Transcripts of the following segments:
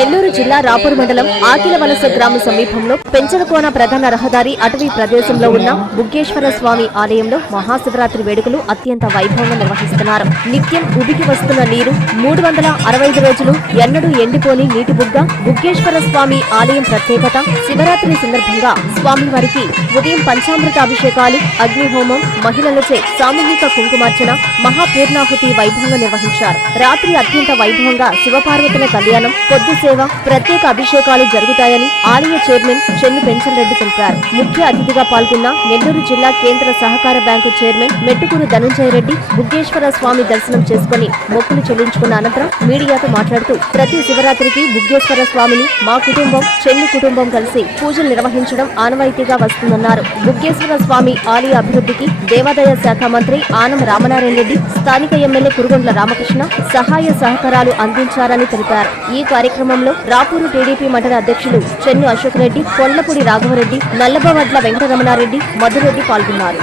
నెల్లూరు జిల్లా రాపూర్ మండలం ఆకిల వలస గ్రామ సమీపంలో పెంచలకోన ప్రధాన రహదారి అటవీ ప్రదేశంలో ఉన్న బుగ్గేశ్వర స్వామి ఆలయంలో మహాశివరాత్రి వేడుకలు అత్యంత వైభవంగా నిర్వహిస్తున్నారు. నిత్యం ఉబికి వస్తున్న నీరు 365 రోజులు ఎన్నడూ ఎండిపోని నీటి బుగ్గ బుగ్గేశ్వర స్వామి ఆలయం ప్రత్యేకత. శివరాత్రి సందర్భంగా స్వామివారికి ఉదయం పంచామృత అభిషేకాలు, అగ్నిహోమం, మహిళలచే సామూహిక కుంకుమార్చన, మహాపూర్ణాహుతి వైభవంగా నిర్వహించారు. రాత్రి అత్యంత వైభవంగా శివపార్వతుల కళ్యాణం, పొద్దు సేవ, ప్రత్యేక అభిషేకాలు జరుగుతాయని ఆలయ చైర్మన్ చెన్ను పెంచలరెడ్డి తెలిపారు. ముఖ్య అతిథిగా పాల్గొన్న నెల్లూరు జిల్లా కేంద్ర సహకార బ్యాంకు చైర్మన్ మెట్టుకూరు ధనంజయ రెడ్డి బుగ్గేశ్వర స్వామి దర్శనం చేసుకుని మొక్కులు చెల్లించుకున్న అనంతరం మీడియాతో మాట్లాడుతూ ప్రతి శివరాత్రికి బుగ్గేశ్వర స్వామిని మా కుటుంబం, చెన్ను కుటుంబం కలిసి పూజలు నిర్వహించడం ఆనవాయితీగా వస్తుందన్నారు. బుగ్గేశ్వర స్వామి ఆలయ అభివృద్ధికి దేవాదాయ శాఖ మంత్రి ఆనం రామనారాయణ రెడ్డి, స్థానిక ఎమ్మెల్యే కురుగొండ్ల రామకృష్ణ సహాయ సహకారాలు అందించారని తెలిపారు. ఈ కార్యక్రమంలో రాపూరు టీడీపీ మండల అధ్యక్షులు చెన్ను అశోక్ రెడ్డి, కొండ్లపూడి రాఘవరెడ్డి, నల్లబవడ్ల వెంకటరమణారెడ్డి, మధురెడ్డి పాల్గొన్నారు.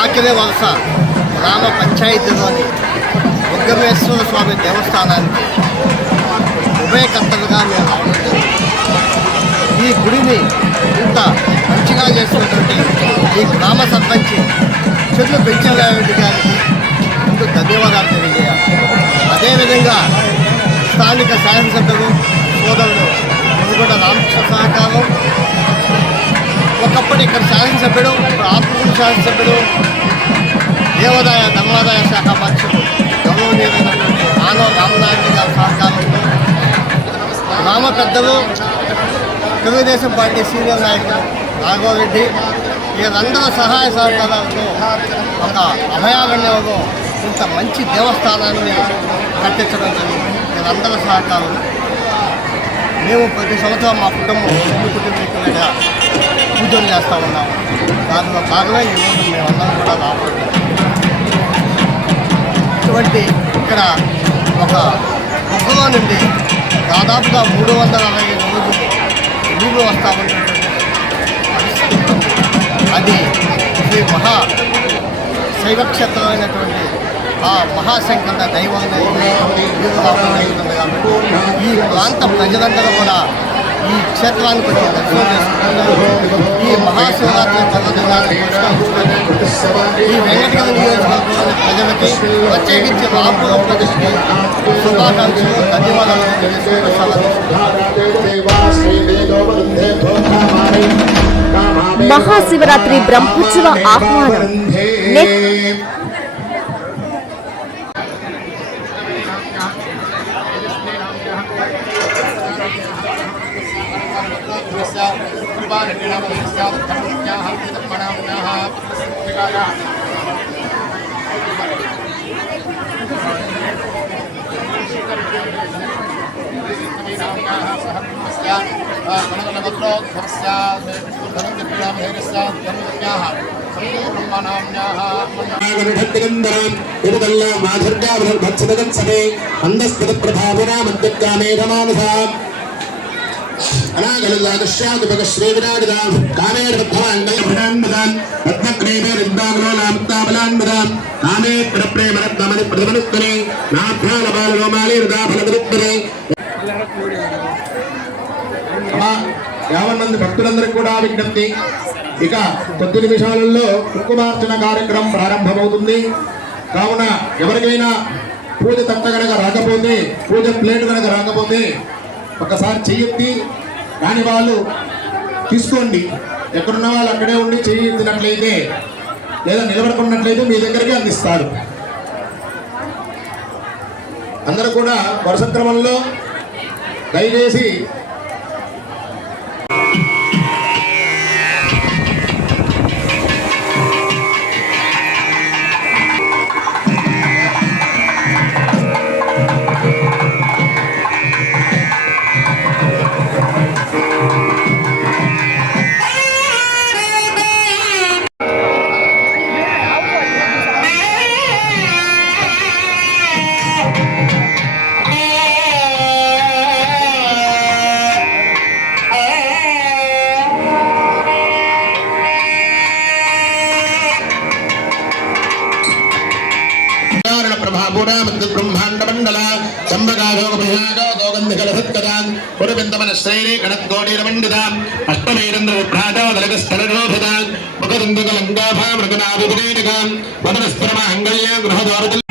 ఆకిల వలస గ్రామ పంచాయతీలోని బుగ్గేశ్వర స్వామి దేవస్థానానికి ఉభయకర్తలుగా మేము రావడం జరిగింది. ఈ గుడిని ఇంత మంచిగా చేసినటువంటి ఈ గ్రామ సర్పంచ్ చెన్ను పెంచలరెడ్డి గారికి ముందు ధన్యవాదాలు తెలియజేయాలి. అదేవిధంగా స్థానిక శాసనసభ్యులు సోదరుడు మునుగొండ రామకృష్ణ సహకారం, ఒకప్పటి ఇక్కడ శాసనసభ్యుడు, ఆత్మూరు శాసనసభ్యుడు, దేవాదాయ ధర్మాదాయ శాఖ మంత్రులు గౌరవనీయులైనటువంటి ఆనం రామనారాయణ గారి సహకారంతో, గ్రామ పెద్దలు, తెలుగుదేశం పార్టీ సీనియర్ నాయకులు రాఘవరెడ్డి, వీరందరూ సహాయ సహకారాలతో ఒక అభయారణ్యంలో ఇంత మంచి దేవస్థానాన్ని కట్టించడం జరిగింది. వీరందరూ సహకారం. మేము ప్రతి సంవత్సరం మా కుటుంబం కుటుంబీకులుగా పూజలు చేస్తూ ఉన్నాము. దానిలో భాగంగా ఈరోజు మేమందరం కూడా రాబోతున్నాం. ఇటువంటి ఇక్కడ ఒక గుహలో నుండి దాదాపుగా 360 రోజులు నీళ్ళు వస్తూ ఉన్నటువంటి పరిస్థితి. అది శ్రీ మహా శైవక్షేత్రమైనటువంటి ఆ మహాశంకర దైవంగా కాబట్టి ఈ ప్రాంత ప్రజలందరూ కూడా ఈ క్షేత్రానికి వచ్చి దర్శనం చేసుకుంటున్నారు. ఈ మహాశివరాత్రి పర్వదినాన్ని పురస్కరించుకొని ఈ వెంకటగిరి నియోజకవర్గంలోని ప్రజలకి, ప్రత్యేకించి రాపూర్ ప్రజలకి శుభాకాంక్షలు, ధన్యవాదాలు తెలియజేసుకుంటూ మహాశివరాత్రి బ్రహ్మోత్సవ ఆహ్వానం. మంది భక్తులందరికీ కూడా విజ్ఞప్తి, ఇక కొద్ది నిమిషాలలో కుంకుమార్చన కార్యక్రమం ప్రారంభమవుతుంది. కావున ఎవరికైనా పూజ తట్ట కనుక రాకపోతే, పూజ ప్లేట్ కనుక రాకపోతే ఒకసారి చెయ్యెత్తి రాని వాళ్ళు తీసుకోండి. ఎక్కడున్న వాళ్ళు అక్కడే ఉండి చెయ్యెత్తినట్లయితే లేదా నిలబడుకున్నట్లయితే మీ దగ్గరికి అందిస్తారు. అందరూ కూడా వరుస క్రమంలో దయచేసి ब्रह्मांड चंबकाशोकभिषाकोगंधिकलसत्कदान् पुरबिन्दमनश्रैरे कणत्कोटीरमण्डिताम् अष्टमेरन्द्रविभ्राजोदलगस्तररोधदान् मुखदुन्दुकलङ्गाभामृगनाभिगुणैनिकाम् वदनस्परमहङ्गल्य गृहद्वारतुल्य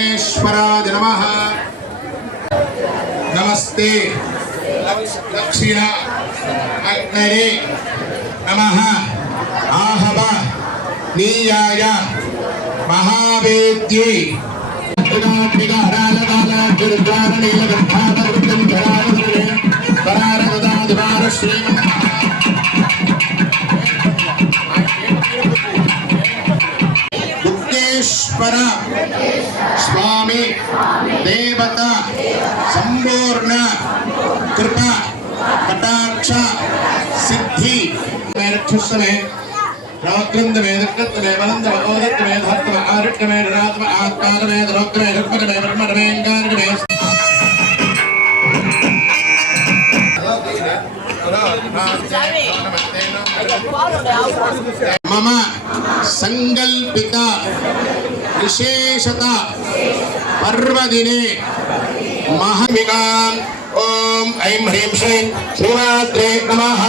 ईश्वराय नमः। नमस्ते दक्षिण अग्नये नमः। आहव नीयाय महावेद्यै बुद्धेश्वर स्वामी देवता संपूर्ण कृपा कटाक्ष सिद्धि राक्रंद में दक्कत में वलंद में ओदत में धत्त में आरिट में रात में आत्कार में द्रोक्त में रुक्मन में ब्रह्मन में इंगार में मम संकल्पिता विशेषता पर्वदिने महामिकां ओम ऐं ह्रीं श्रीं श्रीमात्रे नमः।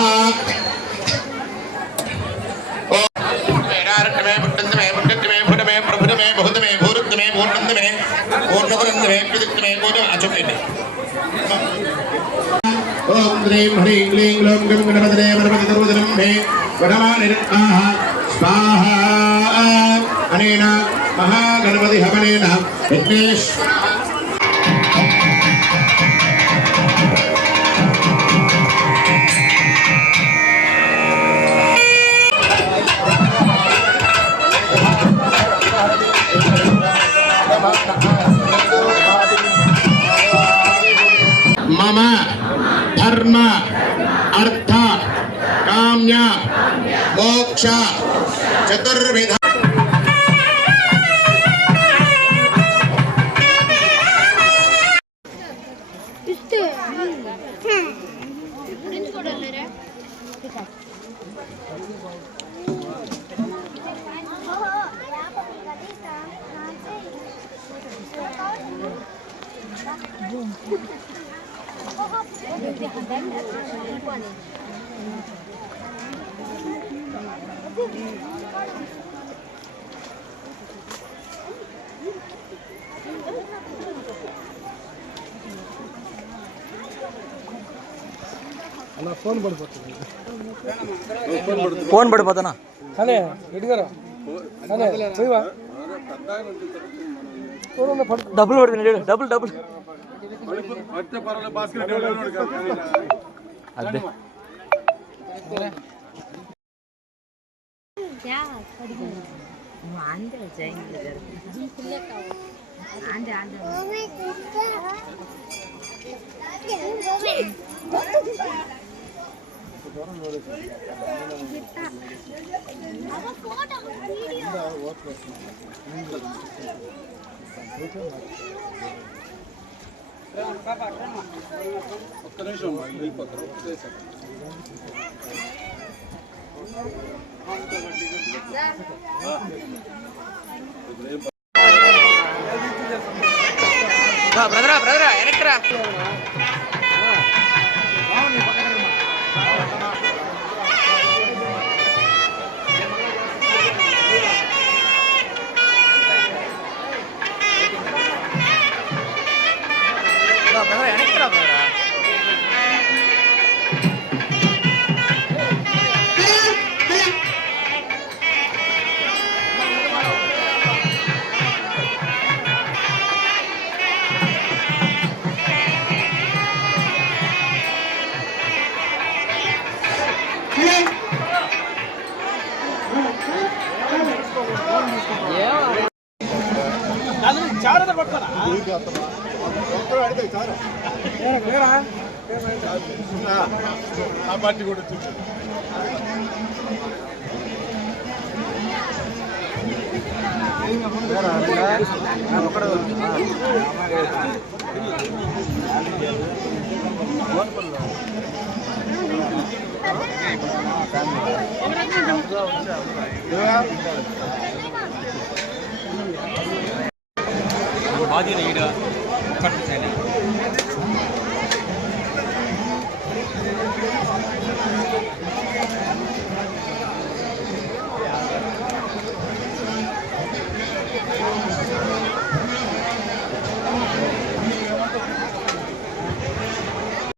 ओम ह्रीं ह्रीं क्लीं ग्लौं गं गणपतये परमपितरोदनं मे वरमानिरक्ताः स्वाहा। अनेन महागणपति हवनेन विघ्नेश्वरः मम धर्म अर्थ काम्य मोक्ष चतुर्विध फोन पड़ता अरे इटगारा अरे डबल डबल डबल अदे क्या आंधे जाएंगे आंधे आंधे ब्रदरा ब्रदरा एनक्रा బాధ్యత